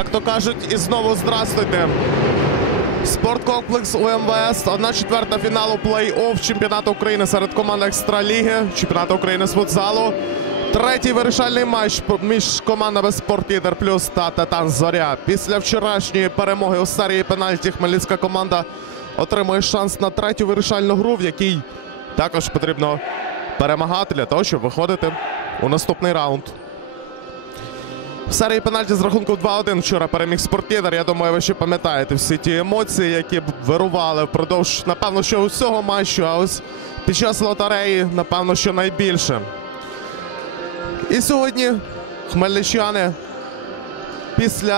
Як то кажуть, і знову здрастуйте. Спорткомплекс УМВС, одна четверта фіналу плей-офф чемпіонату України серед команд Екстраліги, чемпіонату України з футзалу. Третій вирішальний матч між командами Спортлідер Плюс та Титан Зоря. Після вчорашньої перемоги у серії пенальті хмельницька команда отримує шанс на третю вирішальну гру, в якій також потрібно перемагати для того, щоб виходити у наступний раунд. В серії пенальті з рахунку 2-1 вчора переміг спортлідер. Я думаю, ви ще пам'ятаєте всі ті емоції, які вирували впродовж, напевно, що усього матчу, а ось під час лотереї, напевно, що найбільше. І сьогодні хмельничани після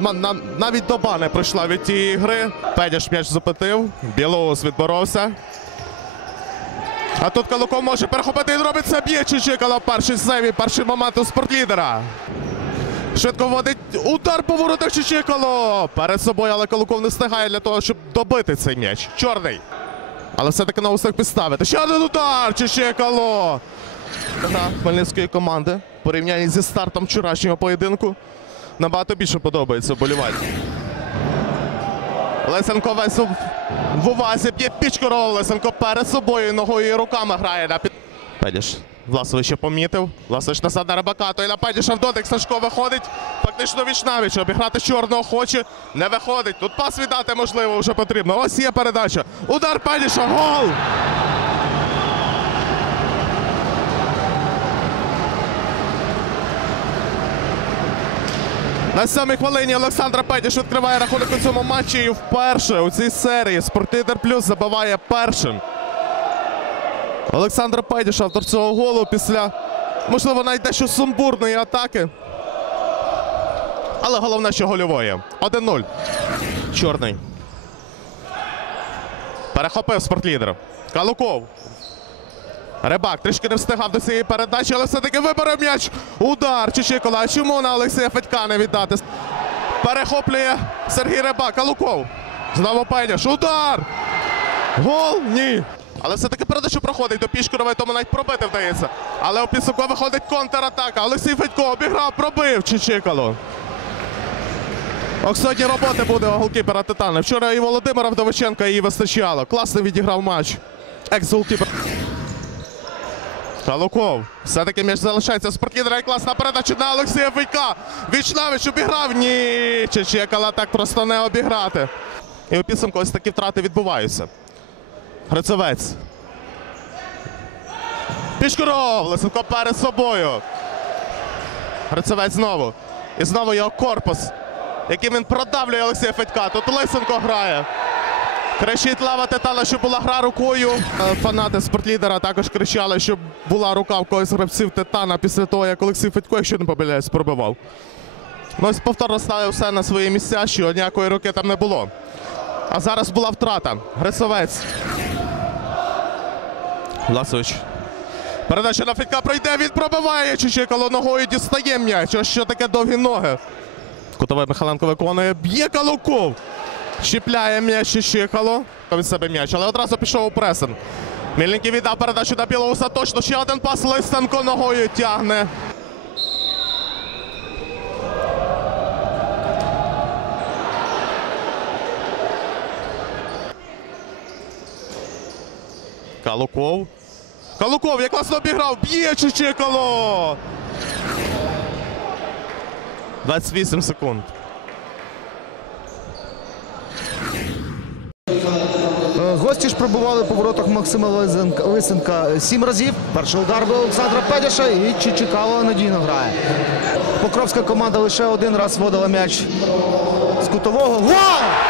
на- на- навіть доба не пройшла від тієї гри. Педяш м'яч запитив, Білоус відборовся. А тут Калуков може перехопити і робить це б'є Чичикало. Перший сейв перший момент у спортлідера. Швидко вводить удар по воротах Чичикало. Перед собою, але Калуков не встигає для того, щоб добити цей м'яч. Чорний. Але все-таки на встиг підставити. Ще один удар Чичикало. Гра хмельницької команди порівнянні зі стартом вчорашнього поєдинку набагато більше подобається вболівальникам. Лесенко весь в увазі б'є Пічкоров. Лесенко перед собою ногою і руками грає на під. Педіш. Власович ще помітив. Власович назад на рибака. Той на Педіша в дотик. Сашко виходить. Фактично віч навіч. Обіграти чорного хоче. Не виходить. Тут пас віддати можливо вже потрібно. Ось є передача. Удар Педіша. Гол! На сьомій хвилині Олександра Петіш відкриває рахунок у цьому матчі і вперше у цій серії Спортлідер Плюс забиває першим. Олександр Петіш, автор цього голу після, можливо, навіть дещо сумбурної атаки. Але головне, що гольової. 1-0. Чорний. Перехопив спортлідер. Калуков. Рибак трішки не встигав до цієї передачі, але все-таки вибере м'яч. Удар Чичикола. Чому на Олексія Федька не віддати? Перехоплює Сергій Рибак. Калуков. Знову Пеняш. Удар! Гол? Ні. Але все-таки передачу проходить до Пішкурова, тому навіть пробити вдається. Але у підсумку виходить контратака. Олексій Федько обіграв, пробив Чичикало. Ох, сьогодні роботи буде у голкіпера Титана. Вчора і Володимира Вдовиченка її вистачало. Класно відіграв матч. Екс-голкіпер. Калуков. Все-таки м'яч залишається спортлідера і класна передача на Олексія Федька. Вічнавич обіграв. Ні, Чечекала так просто не обіграти. І у підсумку ось такі втрати відбуваються. Грицевець. Пішкуров. Лисенко перед собою. Грицевець знову. І знову його корпус, яким він продавлює Олексія Федька. Тут Лисенко грає. Кричить лава Титана, що була гра рукою. Е, Фанати спортлідера також кричали, що була рука в когось гравців Титана після того, як Олексій Федько, якщо не помиляюсь, пробивав. Ну, ось повторно ставив все на свої місця, що ніякої руки там не було. А зараз була втрата. Грисовець. Власович. Передача на Федька пройде, він пробиває. Чичикало ногою дістає м'яч. Ось що таке довгі ноги. Кутовий Михаленко виконує. Б'є Калуков. Чіпляє м'яч Чичикало. Від себе м'яч, але одразу пішов у пресинг. Мільників віддав передачу на Білоуса. Точно ще один пас. Лисенко ногою тягне. Калуков. Калуков, як класно обіграв, б'є Чичикало. 28 секунд. Е, Гості ж пробували по воротах Максима Лисенка, Лисенка сім разів. Перший удар був Олександра Педяша і Чичикало надійно грає. Покровська команда лише один раз вводила м'яч з кутового. Гол!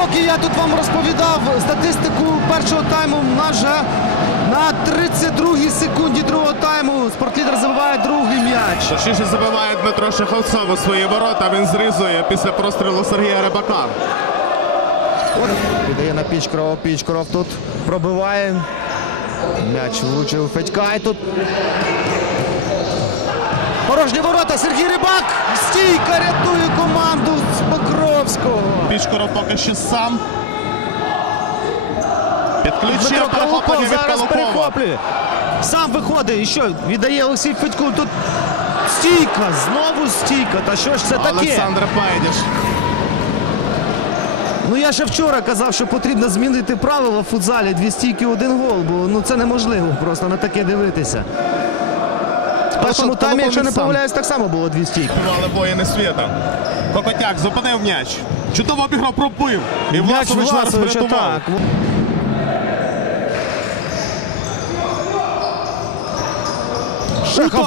Поки я тут вам розповідав статистику першого тайму, нас вже на 32-й секунді другого тайму спортлідер забиває другий м'яч. Точніше забиває Дмитро Шаховцов у свої ворота. Він зрізує після прострілу Сергія Рибака. От віддає на Пічкарова. Пічкаров тут пробиває. М'яч влучив Федька. І тут порожні ворота. Сергій Рибак. Стійка рятує команду з Покровського. Пічкоров поки що сам. Підключив перехоплення від зараз перехоплює. Сам виходить. І що? Віддає Олексій Федьку. Тут стійка, знову стійка. Та що ж це таке? Олександр Пейдіш. Ну я ще вчора казав, що потрібно змінити правила в футзалі. Дві стійки, один гол, бо ну це неможливо просто на таке дивитися. В першому таймі, якщо не помиляюсь, так само було дві стійки. Співали воїни світу. Кокотяк зупинив м'яч. Чудово обіграв, пробив. І Власович Власовича, врятував.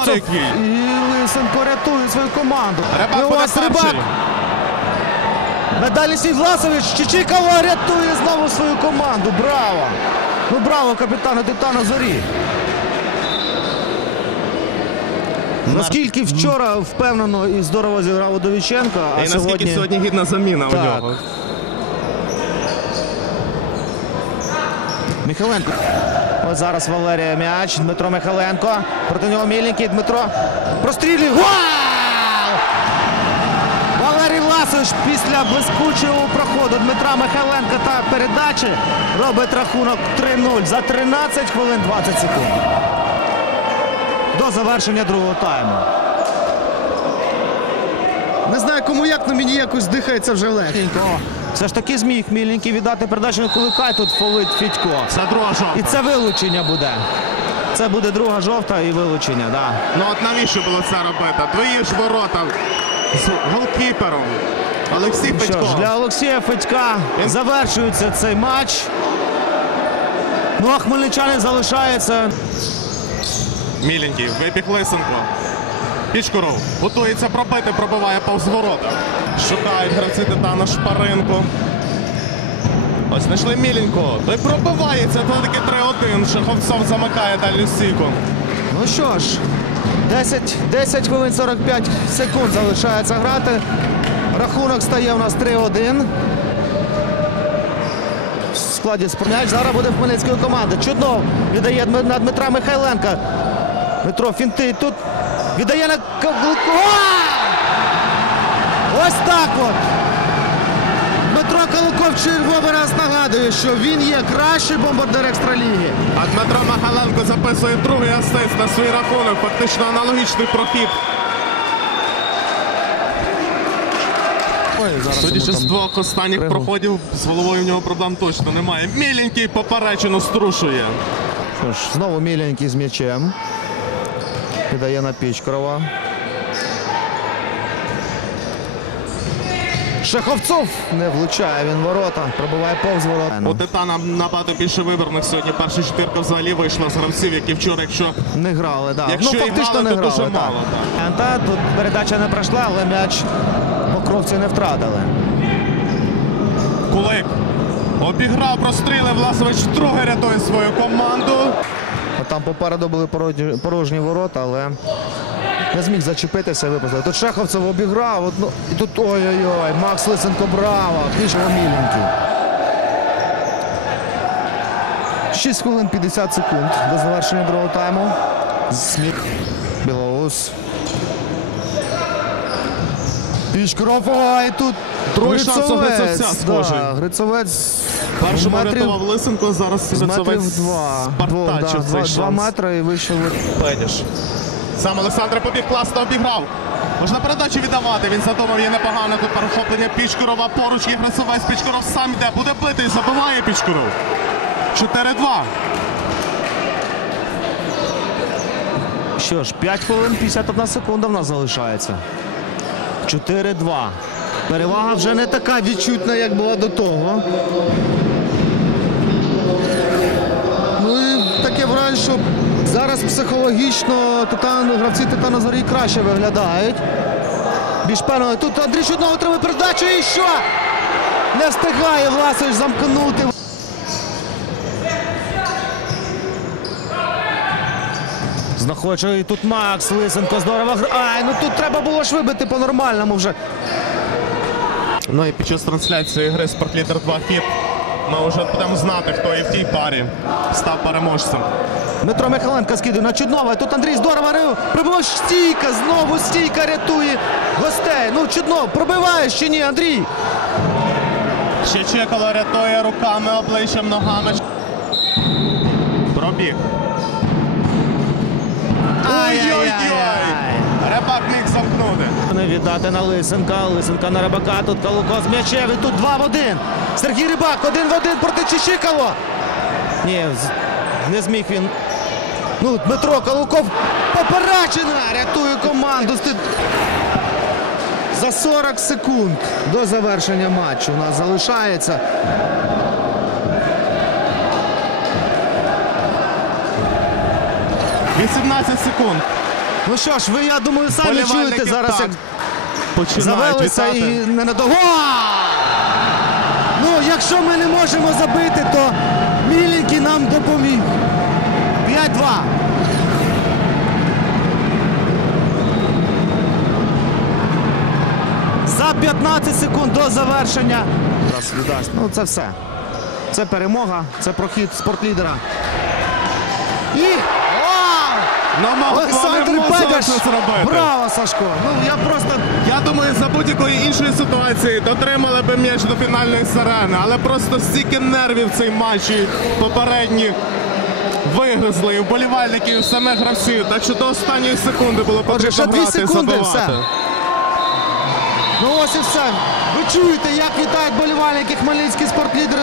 який. і Лисенко рятує свою команду. Рибак рибак. Медалі свій Власович. Чичикова рятує знову свою команду. Браво! Ну браво, капітану Титана Зорі. Наскільки вчора впевнено і здорово зіграв Удовіченко, а І наскільки сьогодні... сьогодні гідна заміна у Так. нього. Михайленко. Ось зараз Валерія м'яч. Дмитро Михайленко. Проти нього міленький Дмитро. Прострілює. Гол! Валерій Власович після блискучого проходу Дмитра Михайленка та передачі робить рахунок 3-0 за 13 хвилин 20 секунд. До завершення другого тайму. Не знаю, кому як, але мені якось дихається вже легенько. Все ж таки зміг міленький віддати передачу на Куликай, тут фолить Фідько. Це друга жовта. І це вилучення буде. Це буде друга жовта і вилучення, да. Ну от навіщо було це робити? Твої ж ворота з голкіпером. Олексій Що Петько. ж, для Олексія Федька завершується цей матч. Ну а хмельничани залишаються. Міленький, вибіг Лисенко. Пічкоров готується пробити, пробиває повз ворота. Шукають гравці Титана Шпаринку. Ось знайшли Міленько. Той пробивається, то таки 3-1. Шаховцов замикає дальню стійку. Ну що ж, 10, 10 хвилин 45 секунд залишається грати. Рахунок стає у нас 3-1. В складі спорняч зараз буде в Хмельницької команди. Чуднов віддає на Дмитра Михайленка. Дмитро фінти тут. Віддає на Каблуко. Ось так от. Дмитро Калуков черговий раз нагадує, що він є кращий бомбардир екстраліги. А Дмитро Махаленко записує другий асист на свій рахунок. Фактично аналогічний прохід. Судячи з там- двох останніх Кригу. проходів, з головою в нього проблем точно немає. Міленький поперечину струшує. Що ж, знову міленький з м'ячем. Підає на Пічкорова. Шаховцов не влучає він ворота, пробиває повз ворота. У Титана набагато більше виборних сьогодні. Перша четвірка взагалі вийшла з гравців, які вчора, якщо Не грали, так. Якщо ну, фактично грали, не грали. дуже так. мало, Та, тут передача не пройшла, але м'яч покровці не втратили. Кулик обіграв, прострілив, Власович вдруге рятує свою команду. Там попереду були порожні, ворота, але не зміг зачепитися і випустити. Тут Шеховцев обіграв. От, ну, і тут ой-ой-ой, Макс Лисенко браво, пішов міленький. 6 хвилин 50 секунд до завершення другого тайму. Сміх Білоус. Пічкаров, ой, тут Грицовець. Да, Грицовець Першому метрів- врятував Лисенко, зараз метрів два. Двох, да, два, два метри і вийшов. Педіш. Сам Олександр побіг класно обіграв. Можна передачу віддавати. Він задумав її непогано. Тут перехоплення Пічкорова. Поруч є Грицовець. Пічкоров сам йде. Буде бити і забиває Пічкоров. 4-2. Що ж, 5 хвилин 51 секунда в нас залишається. 4-2. Перевага вже не така відчутна, як була до того. Ну і таке враження, що зараз психологічно титан, гравці Титана Зорі краще виглядають. Більш певно. Тут Андрій Чудного отримує передачу і що? Не встигає Власович замкнути. Знаходжу і тут Макс Лисенко здорово гра. Ай, ну тут треба було ж вибити по-нормальному вже. Ну і під час трансляції гри Спортлітер 2 Фіт ми вже будемо знати, хто і в тій парі став переможцем. Дмитро Михайленко скидує на Чуднова. Тут Андрій здорово. Прибув стійка. Знову стійка рятує гостей. Ну, Чуднов, пробиваєш чи ні, Андрій? Ще Чекало рятує руками, обличчям, ногами. Пробіг. Ой-ой-ой! Рибак віддати на Лисенка. Лисенка на Рибака. Тут Калуко з м'ячем. І тут 2 в 1. Сергій Рибак один в один проти Чичикало. Ні, не зміг він. Ну, Дмитро Калуков поперечина. Рятує команду. За 40 секунд до завершення матчу у нас залишається. – 18 секунд. Ну що ж, ви, я думаю, самі чуєте зараз, так як завелися і не надовго. Ну, якщо ми не можемо забити, то Міленький нам допоміг. 5-2. За 15 секунд до завершення. Ну, це все. Це перемога, це прохід спортлідера. І. Ну, Олександр зробити. Браво, Сашко! Ну я просто Я думаю, за будь-якої іншої ситуації дотримали би м'яч до фінальної сирени, але просто стільки нервів цей матч і попередні вигризли і вболівальників, і самих гравців. Так що до останньої секунди було потрібно ще дві грати і секунди, забивати. все. ну ось і все. Ви чуєте, як вітають болівальники хмельницькі спортлідери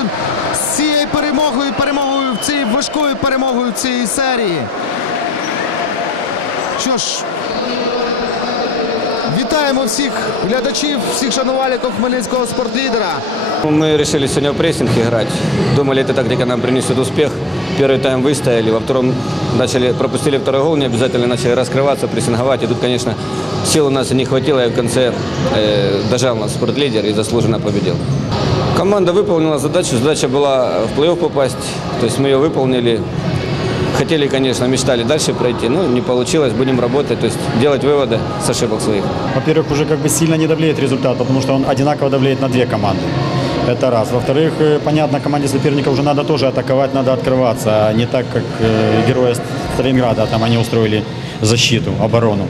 з цією перемогою, перемогою в цій важкою перемогою в цій серії. Що ж, вітаємо всіх глядачів, всіх шанувальників хмельницького спортлідера. Мы решили сегодня в прессинг играть. Думали, эта тактика нам принесет успех. Первый тайм выстояли, во втором начали, пропустили второй гол, не обязательно начали раскрываться, прессинговать. И тут, конечно, сил у нас и не хватило, и в конце э, дожал нас спортлидер и заслуженно победил. Команда выполнила задачу, задача была в плей-офф попасть, то есть мы ее выполнили. Хотели, конечно, мечтали дальше пройти, но не получилось, будем работать, то есть делать выводы с ошибок своих. Во-первых, уже как бы сильно не давлеет результат, потому что он одинаково давлеет на две команды. Это раз. Во-вторых, э, понятно, команде соперника уже надо тоже атаковать, надо открываться, а не так, как э, герои Сталинграда, там они устроили защиту, оборону.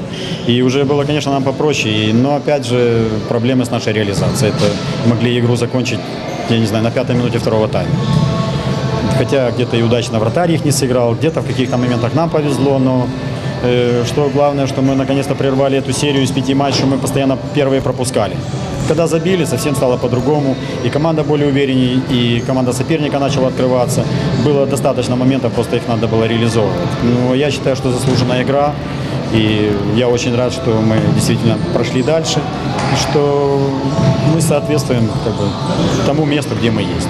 И уже было, конечно, нам попроще, но опять же проблемы с нашей реализацией. Это могли игру закончить, я не знаю, на пятой минуте второго тайма. Хотя где-то и удачно вратарь их не сыграл, где-то в каких-то моментах нам повезло, но э, что главное, что мы наконец-то прервали эту серию из пяти матчей, мы постоянно первые пропускали. Когда забили, совсем стало по-другому, и команда более увереннее, и команда соперника начала открываться. Было достаточно моментов, просто их надо было реализовывать. Но я считаю, что заслуженная игра, и я очень рад, что мы действительно прошли дальше, и что мы соответствуем как бы, тому месту, где мы есть.